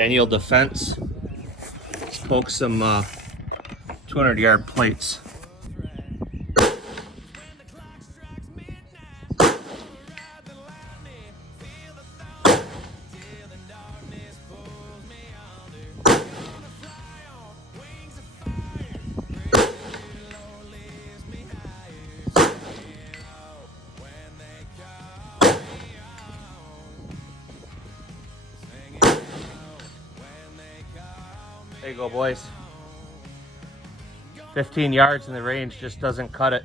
Daniel Defense. Let's poke some 200-yard plates. There you go, boys. 15 yards in the range just doesn't cut it.